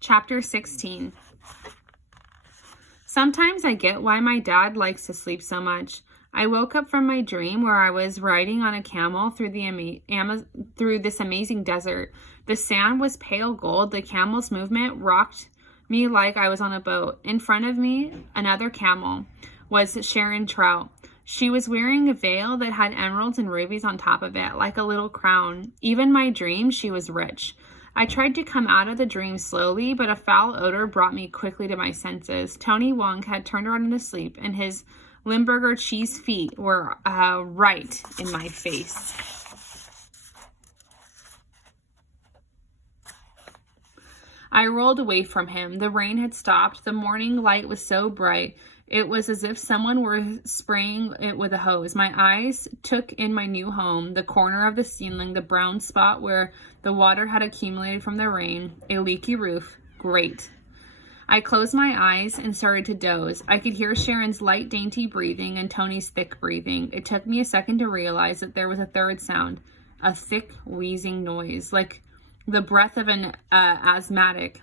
Chapter 16. Sometimes I get why my dad likes to sleep so much. I woke up from my dream where I was riding on a camel through this amazing desert. The sand was pale gold. The camel's movement rocked me like I was on a boat. In front of me, another camel was Sharon Trout. She was wearing a veil that had emeralds and rubies on top of it, like a little crown. Even my dream, she was rich. I tried to come out of the dream slowly, but a foul odor brought me quickly to my senses. Tony Wong had turned around in his sleep, and his Limburger cheese feet were right in my face. I rolled away from him. The rain had stopped. The morning light was so bright. It was as if someone were spraying it with a hose. My eyes took in my new home, the corner of the ceiling, the brown spot where the water had accumulated from the rain, a leaky roof. Great. I closed my eyes and started to doze. I could hear Sharon's light, dainty breathing and Tony's thick breathing. It took me a second to realize that there was a third sound, a thick, wheezing noise, like the breath of an asthmatic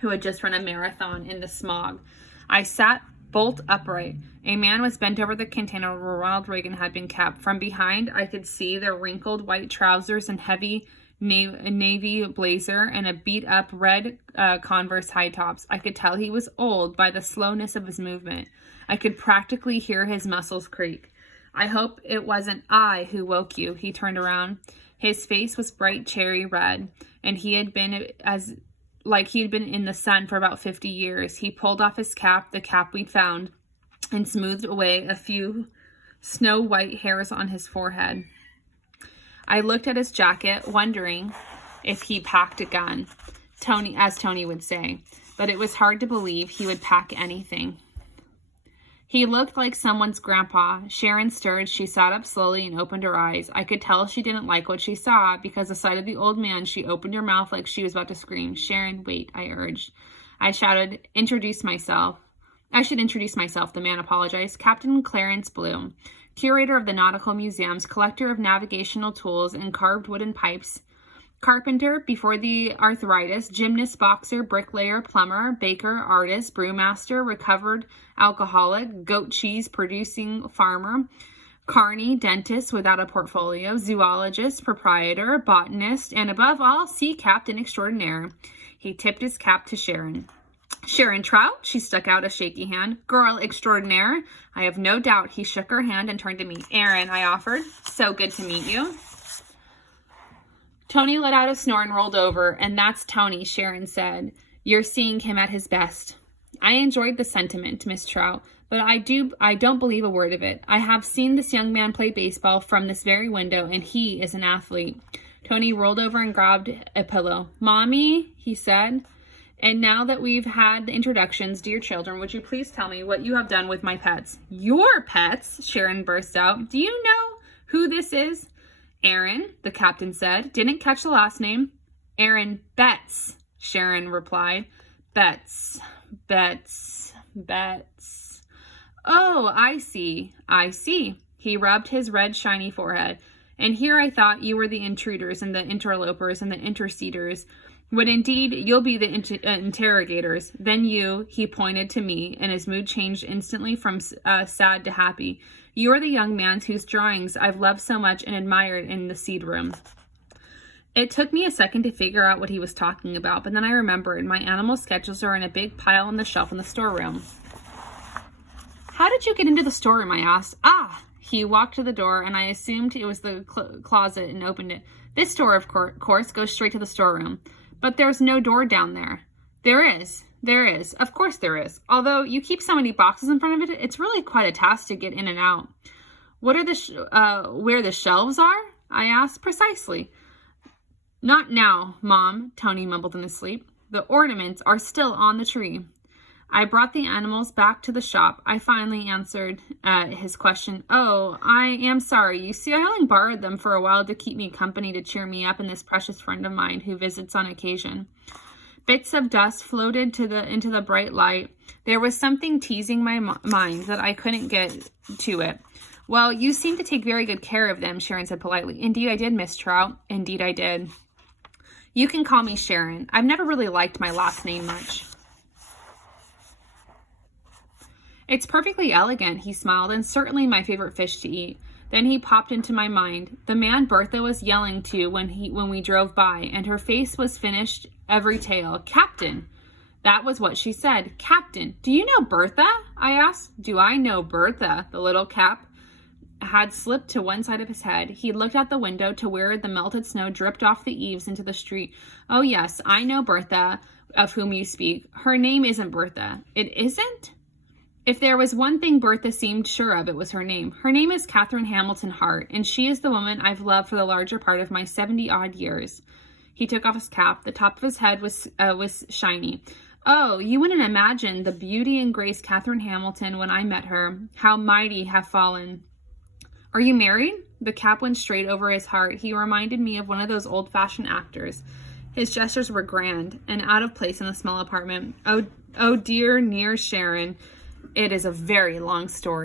who had just run a marathon in the smog. I sat bolt upright. A man was bent over the container where Ronald Reagan had been kept. From behind, I could see the wrinkled white trousers and heavy navy blazer and a beat-up red Converse high tops. I could tell he was old by the slowness of his movement. I could practically hear his muscles creak. I hope it wasn't I who woke you. He turned around. His face was bright cherry red, and he had been in the sun for about 50 years. He pulled off his cap, the cap we'd found, and smoothed away a few snow-white hairs on his forehead. I looked at his jacket, wondering if he packed a gun, Tony would say, but it was hard to believe he would pack anything. He looked like someone's grandpa. Sharon stirred. She sat up slowly and opened her eyes. I could tell she didn't like what she saw because the sight of the old man, she opened her mouth like she was about to scream. Sharon, wait, I urged. I shouted, introduce myself. I should introduce myself, the man apologized. Captain Clarence Bloom, curator of the Nautical Museums, collector of navigational tools and carved wooden pipes, carpenter before the arthritis, gymnast, boxer, bricklayer, plumber, baker, artist, brewmaster, recovered alcoholic, goat cheese producing farmer, carny, dentist without a portfolio, zoologist, proprietor, botanist, and above all, sea captain extraordinaire. He tipped his cap to Sharon. Sharon Trout, she stuck out a shaky hand. Girl extraordinaire. I have no doubt. He shook her hand and turned to me. Aaron, I offered. So good to meet you. Tony let out a snore and rolled over. And that's Tony, Sharon said. You're seeing him at his best. I enjoyed the sentiment, Miss Trout, but I don't believe a word of it. I have seen this young man play baseball from this very window, and he is an athlete. Tony rolled over and grabbed a pillow. Mommy, he said. And now that we've had the introductions, dear children, would you please tell me what you have done with my pets? Your pets? Sharon burst out. Do you know who this is? Aaron, the captain said. Didn't catch the last name. Aaron Betts, Sharon replied. Betts. Oh, I see. He rubbed his red, shiny forehead. And here I thought you were the intruders and the interlopers and the interceders. When indeed you'll be the interrogators. Then you, he pointed to me, and his mood changed instantly from sad to happy. You are the young man whose drawings I've loved so much and admired in the seed room. It took me a second to figure out what he was talking about, but then I remembered my animal sketches are in a big pile on the shelf in the storeroom. How did you get into the storeroom? I asked. He walked to the door, and I assumed it was the closet and opened it. This door, of course, goes straight to the storeroom. But there's no door down there. There is. Of course there is. Although you keep so many boxes in front of it, it's really quite a task to get in and out. What are where the shelves are? I asked. Precisely. Not now, Mom, Tony mumbled in his sleep. The ornaments are still on the tree. I brought the animals back to the shop. I finally answered his question. Oh, I am sorry. You see, I only borrowed them for a while to keep me company, to cheer me up, and this precious friend of mine who visits on occasion. Bits of dust floated into the bright light. There was something teasing my mind that I couldn't get to it. Well, you seem to take very good care of them, Sharon said politely. Indeed I did, Miss Trout. Indeed I did. You can call me Sharon. I've never really liked my last name much. It's perfectly elegant, he smiled, and certainly my favorite fish to eat. Then he popped into my mind. The man Bertha was yelling to when we drove by, and her face was finished every tale. Captain! That was what she said. Captain, do you know Bertha? I asked. Do I know Bertha? The little cap had slipped to one side of his head. He looked out the window to where the melted snow dripped off the eaves into the street. Oh, yes, I know Bertha, of whom you speak. Her name isn't Bertha. It isn't? If there was one thing Bertha seemed sure of, it was her name. Her name is Catherine Hamilton Hart, and she is the woman I've loved for the larger part of my 70-odd years. He took off his cap. The top of his head was shiny. Oh, you wouldn't imagine the beauty and grace Catherine Hamilton when I met her. How mighty have fallen. Are you married? The cap went straight over his heart. He reminded me of one of those old-fashioned actors. His gestures were grand and out of place in the small apartment. Oh dear, near Sharon. It is a very long story.